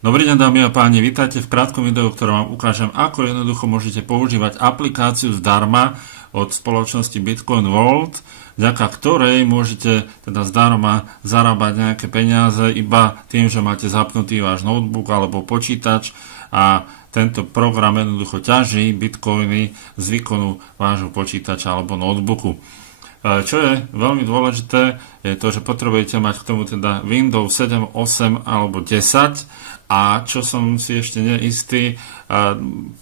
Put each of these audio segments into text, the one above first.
Dobrý deň, dámy a páni, vítajte v krátkom videu, v ktorom vám ukážem, ako jednoducho môžete používať aplikáciu zdarma od spoločnosti Bitcoin Vault, vďaka ktorej môžete teda zdarma zarábať nejaké peniaze iba tým, že máte zapnutý váš notebook alebo počítač a tento program jednoducho ťaží bitcoiny z výkonu vášho počítača alebo notebooku. Čo je veľmi dôležité, je to, že potrebujete mať k tomu teda Windows 7, 8 alebo 10 a čo som si ešte neistý,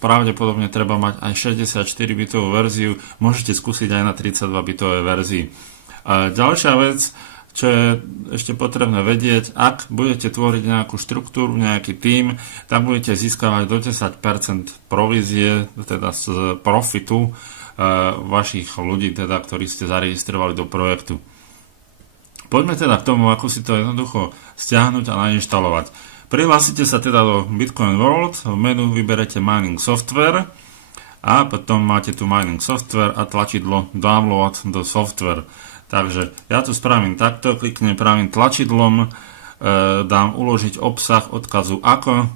pravdepodobne treba mať aj 64-bitovú verziu, môžete skúsiť aj na 32-bitovej verzii. Ďalšia vec, čo je ešte potrebné vedieť, ak budete tvoriť nejakú štruktúru, nejaký tím, tak budete získavať do 10% provízie, teda z profitu vašich ľudí, teda, ktorí ste zaregistrovali do projektu. Poďme teda k tomu, ako si to jednoducho stiahnuť a nainštalovať. Prihlásite sa teda do Bitcoin Vault, v menu vyberete Mining Software a potom máte tu Mining Software a tlačidlo Download do Software. Takže ja to spravím takto, kliknem pravým tlačidlom, dám uložiť obsah odkazu ako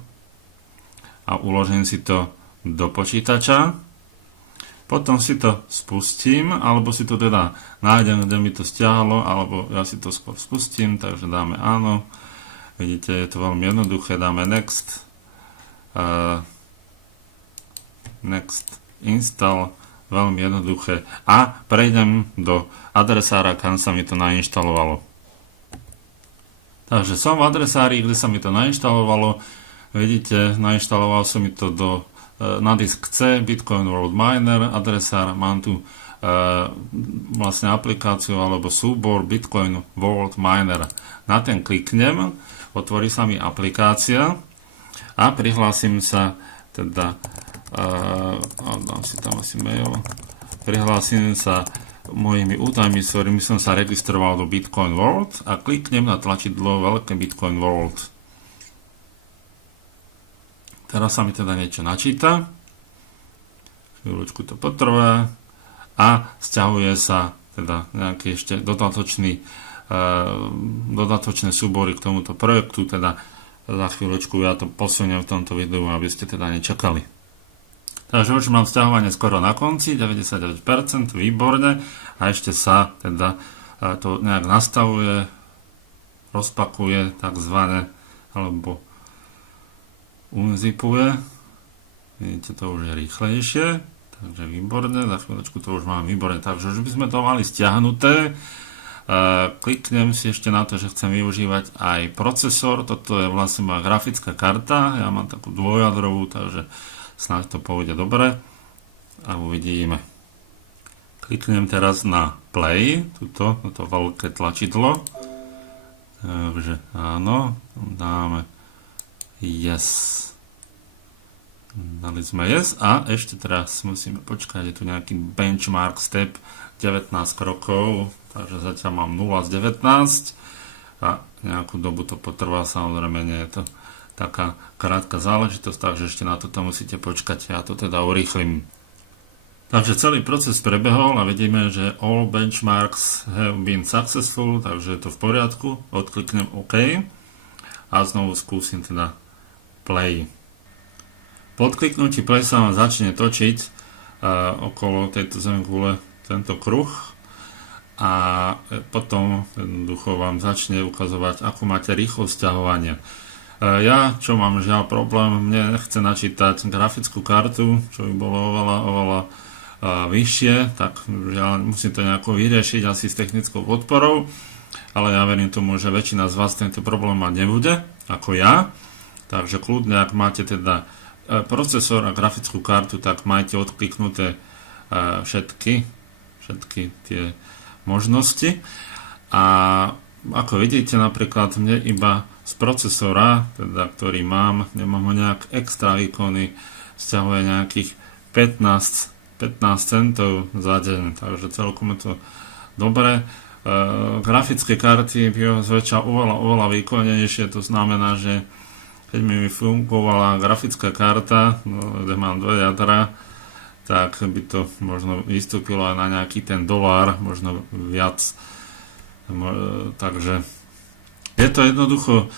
a uložím si to do počítača. Potom si to spustím, alebo si to teda nájdem, kde mi to stiahlo, alebo ja si to skôr spustím, takže dáme áno. Vidíte, je to veľmi jednoduché, dáme next, next install, veľmi jednoduché a prejdem do adresára, kam sa mi to nainštalovalo. Takže som v adresári, kde sa mi to nainštalovalo, vidíte, nainštaloval som mi to na disk C, Bitcoin Vault Miner, adresár, mám tu vlastne aplikáciu alebo súbor Bitcoin Vault Miner. Na ten kliknem, otvorí sa mi aplikácia a prihlásim sa teda, dám si tam asi mail, prihlásim sa mojimi údajmi, s ktorými som sa registroval do Bitcoin Vault a kliknem na tlačidlo veľké Bitcoin Vault. Teraz sa mi teda niečo načíta, chvíľučku to potrvá a sťahuje sa teda nejaké ešte dodatočné súbory k tomuto projektu, teda za chvíľučku ja to posuniem v tomto videu, aby ste teda nečakali. Takže už mám sťahovanie skoro na konci, 99%, výborne a ešte sa teda to nejak nastavuje, rozpakuje takzvané, alebo unzipuje. Vidíte, to už je rýchlejšie, takže výborne, za chvíľočku to už mám výborne, takže už by sme to mali stiahnuté. Kliknem si ešte na to, že chcem využívať aj procesor, toto je vlastne moja grafická karta, ja mám takú dvojjadrovú, takže snáď to pôjde dobre a uvidíme. Kliknem teraz na play, toto veľké tlačidlo, takže áno, dáme yes. Dali sme yes a ešte teraz musíme počkať, je tu nejaký benchmark step 19 krokov, takže zatiaľ mám 0 z 19 a nejakú dobu to potrvá, samozrejme nie je to taká krátka záležitosť, takže ešte na toto musíte počkať, ja to teda urýchlim. Takže celý proces prebehol a vidíme, že all benchmarks have been successful, takže je to v poriadku, odkliknem OK a znovu skúsim teda play. Po odkliknutí play sa vám začne točiť okolo tejto zemegule tento kruh a potom jednoducho vám začne ukazovať, ako máte rýchlosť sťahovania. Ja, čo mám žiaľ problém, mne nechce načítať grafickú kartu, čo by bolo oveľa vyššie, tak žiaľ musím to nejako vyriešiť asi s technickou podporou, ale ja verím tomu, že väčšina z vás tento problém mať nebude, ako ja. Takže kľudne, ak máte teda procesor a grafickú kartu, tak majte odkliknuté všetky tie možnosti. A ako vidíte, napríklad mne iba z procesora, teda ktorý nemám ho nejak extra výkony, sťahuje nejakých 15 centov za deň, takže celkom je to dobré. Grafické karty by zväčša oveľa výkonnejšie, to znamená, že keď mi fungovala grafická karta, kde mám dve jadra, tak by to možno vystúpilo aj na nejaký ten $, možno viac. Takže Je to jednoducho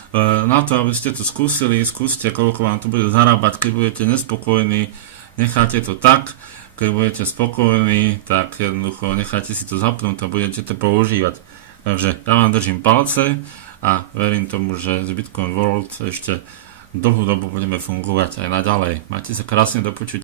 na to, aby ste to skúsili, skúste, koľko vám to bude zarábať. Keď budete nespokojní, necháte to tak. Keď budete spokojní, tak jednoducho necháte si to zapnúť a budete to používať. Takže ja vám držím palce a verím tomu, že z Bitcoin World ešte dlhú dobu budeme fungovať aj naďalej. Majte sa krásne, do počutia.